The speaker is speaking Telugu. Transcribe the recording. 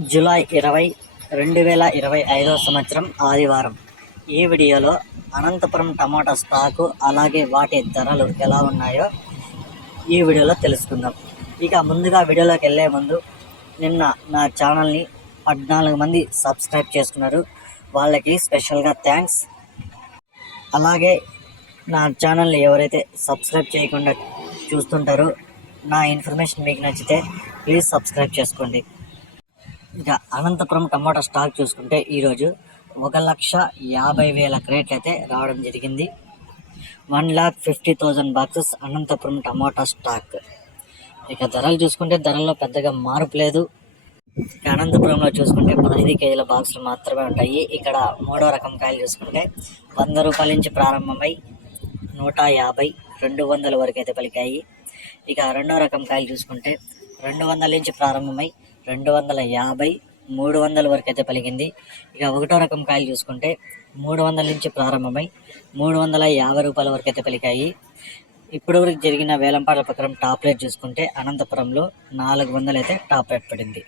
జూలై ఇరవై రెండు వేల ఇరవై ఐదవ సంవత్సరం ఆదివారం. ఈ వీడియోలో అనంతపురం టమాటా స్టాకు అలాగే వాటి ధరలు ఎలా ఉన్నాయో ఈ వీడియోలో తెలుసుకుందాం. ఇక ముందుగా వీడియోలోకి వెళ్ళే ముందు నిన్న నా ఛానల్ని పద్నాలుగు మంది సబ్స్క్రైబ్ చేసుకున్నారు. వాళ్ళకి స్పెషల్గా థ్యాంక్స్. అలాగే నా ఛానల్ని ఎవరైతే సబ్స్క్రైబ్ చేయకుండా చూస్తుంటారో నా ఇన్ఫర్మేషన్ మీకు నచ్చితే ప్లీజ్ సబ్స్క్రైబ్ చేసుకోండి. ఇక అనంతపురం టమాటా స్టాక్ చూసుకుంటే ఈరోజు ఒక లక్ష యాభై వేల క్రేట్లు అయితే రావడం జరిగింది. One lakh fifty thousand boxes Anantapuram tomato stock. ఇక ధరలు చూసుకుంటే ధరల్లో పెద్దగా మార్పు లేదు. ఇక అనంతపురంలో చూసుకుంటే పదహైదు కేజీల బాక్సులు మాత్రమే ఉంటాయి. ఇక్కడ మూడో రకం కాయలు చూసుకుంటే వంద రూపాయల నుంచి ప్రారంభమై నూట యాభై రెండు వందల వరకు అయితే పలికాయి. ఇక రెండో రకం కాయలు చూసుకుంటే రెండు వందల నుంచి ప్రారంభమై రెండు వందల యాభై మూడు వందల వరకు అయితే పలికింది. ఇక ఒకటో రకం కాయలు చూసుకుంటే మూడు వందల నుంచి ప్రారంభమై మూడు వందల యాభై రూపాయల వరకు అయితే పలికాయి. ఇప్పటివరకు జరిగిన వేలంపాట్ల ప్రకారం టాప్ రేట్ చూసుకుంటే అనంతపురంలో నాలుగు వందలు అయితే టాప్ రేట్ పడింది.